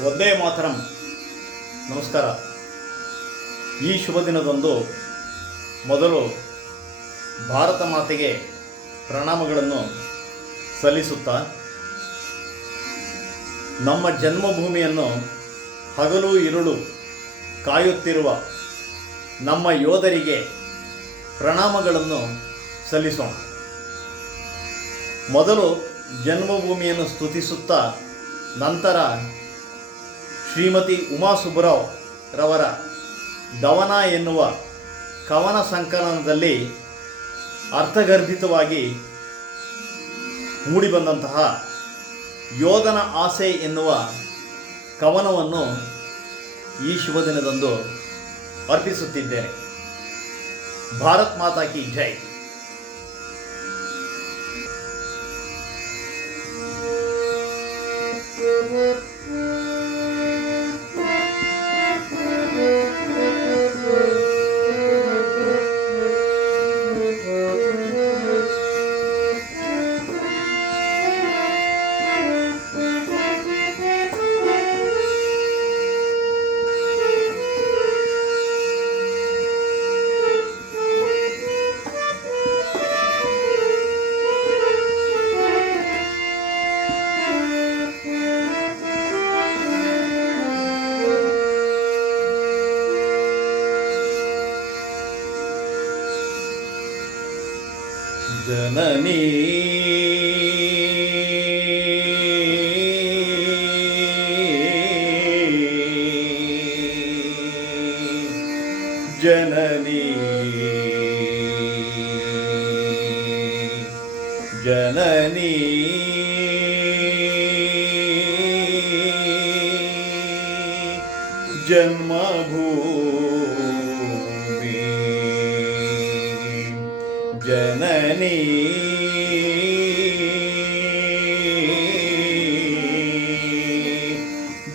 ಒಂದೇ ಮಾತರಂ. ನಮಸ್ಕಾರ. ಈ ಶುಭ ದಿನದಂದು ಮೊದಲು ಭಾರತ ಮಾತೆಗೆ ಪ್ರಣಾಮಗಳನ್ನು ಸಲ್ಲಿಸುತ್ತಾ, ನಮ್ಮ ಜನ್ಮಭೂಮಿಯನ್ನು ಹಗಲು ಇರುಳು ಕಾಯುತ್ತಿರುವ ನಮ್ಮ ಯೋಧರಿಗೆ ಪ್ರಣಾಮಗಳನ್ನು ಸಲ್ಲಿಸೋಣ. ಮೊದಲು ಜನ್ಮಭೂಮಿಯನ್ನು ಸ್ತುತಿಸುತ್ತಾ, ನಂತರ ಶ್ರೀಮತಿ ಉಮಾ ಸುಬ್ಬರಾವ್ ರವರ ದವನ ಎನ್ನುವ ಕವನ ಸಂಕಲನದಲ್ಲಿ ಅರ್ಥಗರ್ಭಿತವಾಗಿ ಮೂಡಿಬಂದಂತಹ ಯೋಧನ ಆಸೆ ಎನ್ನುವ ಕವನವನ್ನು ಈ ಶುಭ ದಿನದಂದು ಅರ್ಪಿಸುತ್ತಿದ್ದೇನೆ. ಭಾರತ್ ಮಾತಾ ಕಿ ಜೈ. ಜನನೀ ಜನನೀ ಜನನೀ ಜನ್ಮಭೂಮಿ ಜನನೀ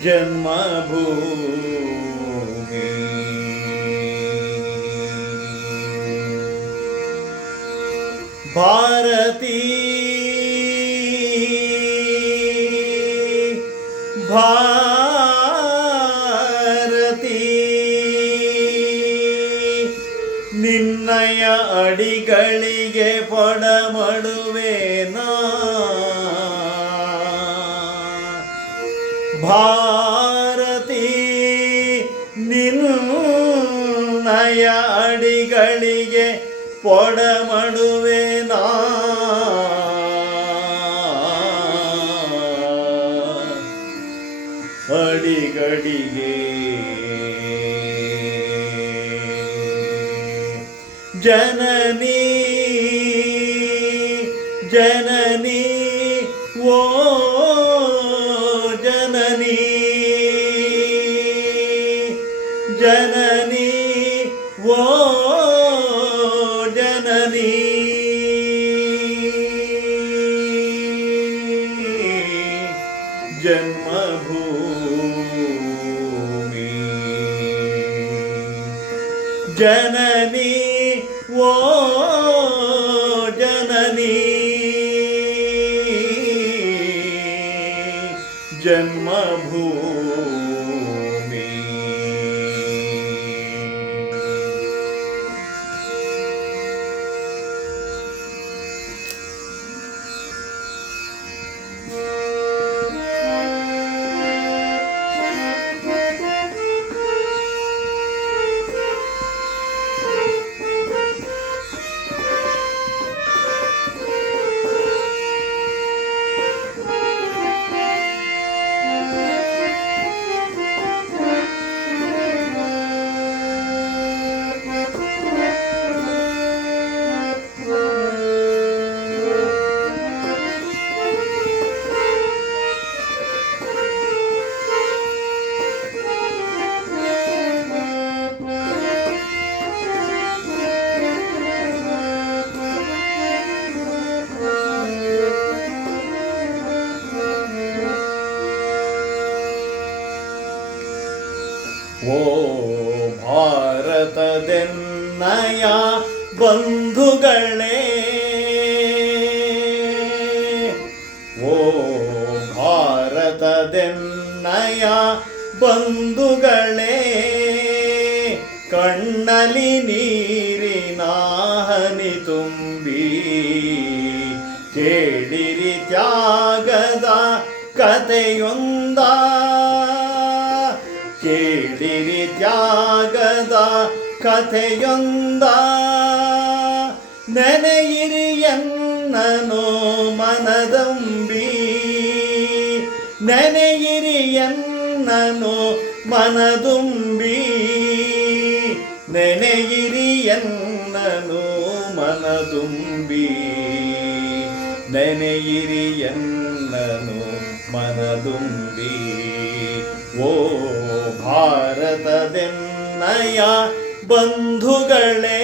ಜನ್ಮಭೂಮಿ ಭಾರತೀ ಭಾರತೀ ನಿನ್ನಯ ಅಡಿಗಳಿಗೆ ಪಡಮಡುವೆನಾ. ಭಾರತೀ ನಿನ್ನಯ ಅಡಿಗಳಿಗೆ ಪಡಮಡುವೆನಾ. ಅಡಿಗಡಿಗೆ ಜನನೀ ಜನನೀ ಓ ಜನನೀ ಜನನೀ ಓ ಜನನೀ ಜನ್ಮಭೂಮಿ ಜನನೀ ಓ ಜನನೀ ಜನ್ಮಭೂಮಿ. ಓ ಭಾರತದೆನ್ನಯ ಬಂಧುಗಳೇ, ಓ ಭಾರತದೆನ್ನ ಬಂಧುಗಳೇ, ಕಣ್ಣಲಿ ನೀರಿನ ಹನಿ ತುಂಬಿ ಕೇಳಿರಿ ತ್ಯಾಗದ ಕಥೆಯೊಂದ, ಕೇಳಿರಿ ತ್ಯಾಗದ ಕಥೆಯೊಂದ. ನೆನೆಯಿರಿ ಎನ್ನನು ಮನದಂಬಿ, ನೆನೆಯಿರಿ ಎನ್ನನು ಮನದುಂಬಿ, ನೆನೆಯಿರಿ ಎನ್ನನು ಮನದುಂಬಿ, ನೆನೆಯಿರಿ ಎನ್ನನು ಮನದುಂಬಿ. ಓ ಭಾರತದೆನ್ನಯ ಬಂಧುಗಳೇ,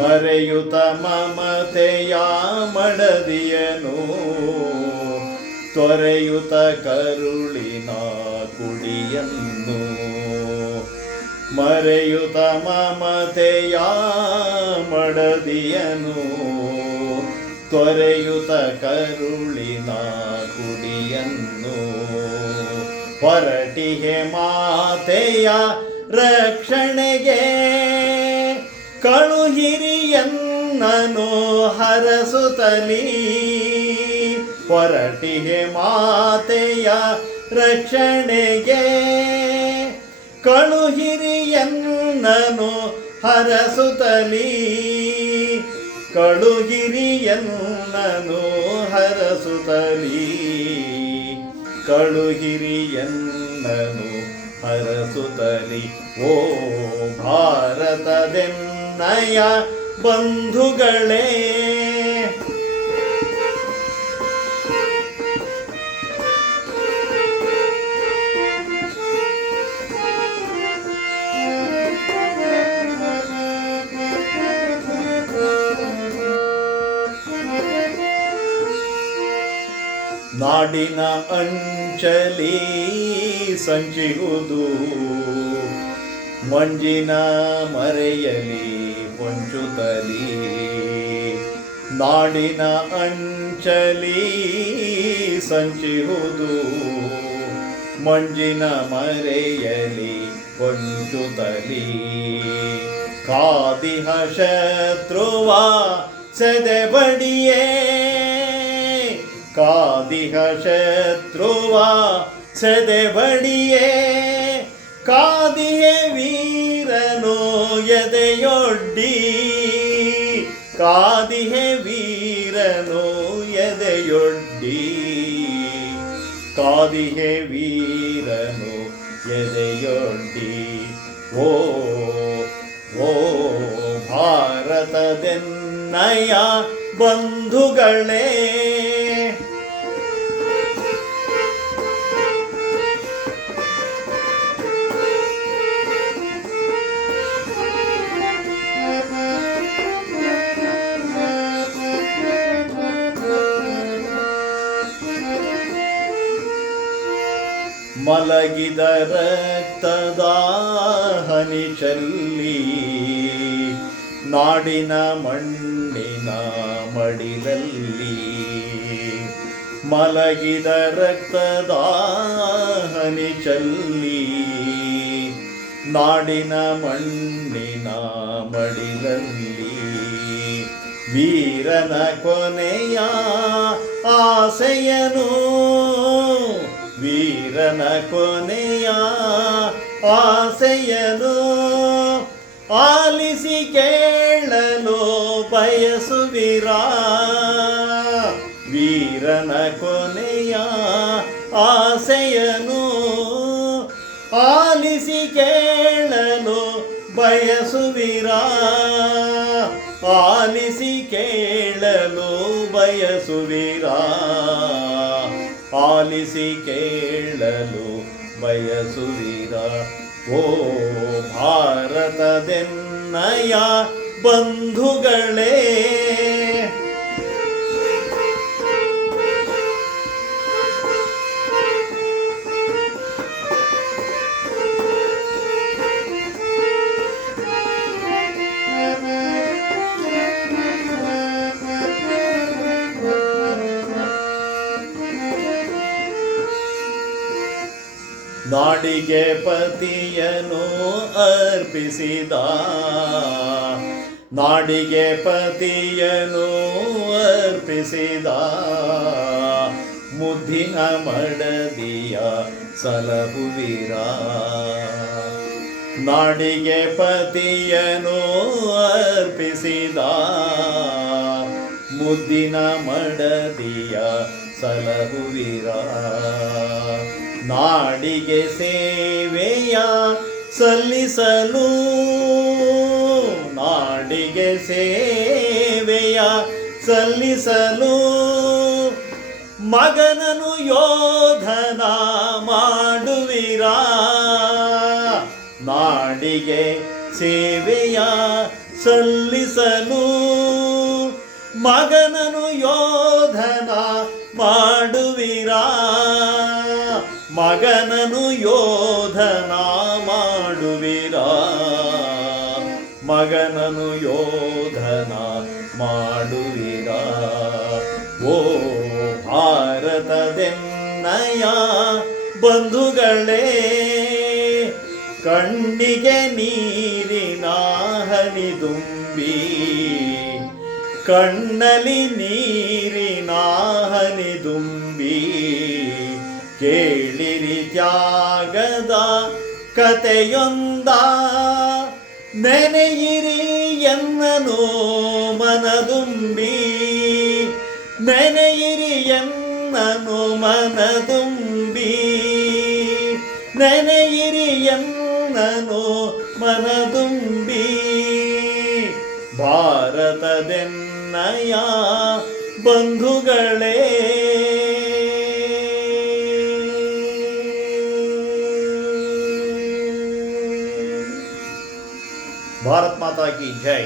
ಮರೆಯುತ ಮಮತೆಯ ಮಡದಿಯನು, ತೊರೆಯುತ ಕರುಳಿನ ಕುಡಿಯನ್ನು. ಮರೆಯುತ ಮಮತೆಯ ಮಡದಿಯನು, ತೊರೆಯುತ ಕರುಳಿನ ಕುಡಿಯನ್ನು. ಹೊರಟಿಗೆ ಮಾತೆಯ ರಕ್ಷಣೆಗೆ, ಕಳುಹಿರಿ ಎನ್ನನು ಹರಸುತ್ತಲೀ. ಹೊರಟಿಗೆ ಮಾತೆಯ ರಕ್ಷಣೆಗೆ, ಕಳುಹಿರಿ ಎನ್ನನು ಹರಸುತ್ತಲೀ. ಕಳುಹಿರಿ ಎನ್ನನು ಹರಸುತ್ತಲೀ, ಕಳುಹಿರಿ ಎನ್ನನು ಹರಸುತ್ತಲೀ. ಓ ಭಾರತದೆನ್ನಯ ಬಂಧುಗಳೇ, ನಾಡಿನ ಅಂಚಲಿ ಸಂಚಿಹುದು, ಮಂಜಿನ ಮರೆಯಲಿ ಹೊಂಚುತ್ತಲಿ. ನಾಡಿನ ಅಂಚಲಿ ಸಂಚಿಹುದು, ಮಂಜಿನ ಮರೆಯಲಿ ಹೊಂಚುತ್ತಲಿ. ಕಾದಿಹ ಶತ್ರುವ ಸೆದೆಬಡಿಯೇ, ಕಾದಿಹ ಶತ್ರುವ ಸೆದೆಬಡಿಯೇ. ಕಾದಿಯೇ ವೀರನು ಎದೆಯೊಡ್ಡಿ, ಕಾದಿಯೇ ವೀರನು ಎದೆಯೊಡ್ಡಿ, ಕಾದಿಯೇ ವೀರನು ಎದೆಯೊಡ್ಡಿ. ಓ ಓ ಭಾರತದೆನ್ನಯ ಬಂಧುಗಳೇ, ಮಲಗಿದ ರಕ್ತದ ಹನಿ ಚೆಲ್ಲಿ, ನಾಡಿನ ಮಣ್ಣಿನ ಮಡಿಲಲ್ಲಿ. ಮಲಗಿದ ರಕ್ತದ ಹನಿ ಚೆಲ್ಲಿ, ನಾಡಿನ ಮಣ್ಣಿನ ಮಡಿಲಲ್ಲಿ. ವೀರನ ಕೊನೆಯ ಆಸೆಯನು, ವೀರನ ಕೊನೆಯ ಆಸೆಯನು. ಆಲಿಸಿ ಕೇಳಲು ಬಯಸುವಿರಾ, ವೀರನ ಕೊನೆಯ ಆಸೆಯನು. ಆಲಿಸಿ ಕೇಳಲು ಬಯಸುವಿರಾ, ಆಲಿಸಿ ಕೇಳಲು ಬಯಸುವಿರಾ, ಆಲಿಸಿ ಕೇಳಲು ಬಯಸುವಿರಾ. ಓ ಭಾರತದೆನ್ನಯ ಬಂಧುಗಳೇ. ನಾಡಿಗೆ ಪತಿಯನು ಅರ್ಪಿಸಿದ, ನಾಡಿಗೆ ಪತಿಯನು ಅರ್ಪಿಸಿದ, ಮುದ್ದಿನ ಮಡದಿಯ ಸಲಹುವಿರ. ನಾಡಿಗೆ ಪತಿಯನು ಅರ್ಪಿಸಿದ, ಮುದ್ದಿನ ಮಡದಿಯ ಸಲಹುವಿರ. ನಾಡಿಗೆ ಸೇವೆಯ ಸಲ್ಲಿಸಲು, ನಾಡಿಗೆ ಸೇವೆಯ ಸಲ್ಲಿಸಲು, ಮಗನನು ಯೋಧನ ಮಾಡುವಿರ. ನಾಡಿಗೆ ಸೇವೆಯ ಸಲ್ಲಿಸಲು, ಮಗನನು ಯೋಧನ ಮಾಡುವಿರ. ಮಗನನು ಯೋಧನ ಮಾಡುವಿರ, ಮಗನನು ಯೋಧನ ಮಾಡುವಿರ. ಓ ಭಾರತದೆನ್ನಯ ಬಂಧುಗಳೇ, ಕಣ್ಣಿಗೆ ನೀರಿನ ಹನಿದುಂಬಿ, ಕಣ್ಣಲ್ಲಿ ನೀರಿನ ಹನಿದುಂಬಿ, ಕೇಳಿರಿ ತ್ಯಾಗದ ಕತೆಯೊಂದ. ನೆನೆಯಿರಿ ಎನ್ನನು ಮನದುಂಬಿ, ನೆನೆಯಿರಿ ಎನ್ನನು ಮನದುಂಬಿ, ನೆನೆಯಿರಿ ಎನ್ನನು ಮನದುಂಬಿ. ಭಾರತದೆನ್ನಯ ಬಂಧುಗಳೇ. ಭಾರತ್ ಮಾತಾ ಕಿ ಜೈ.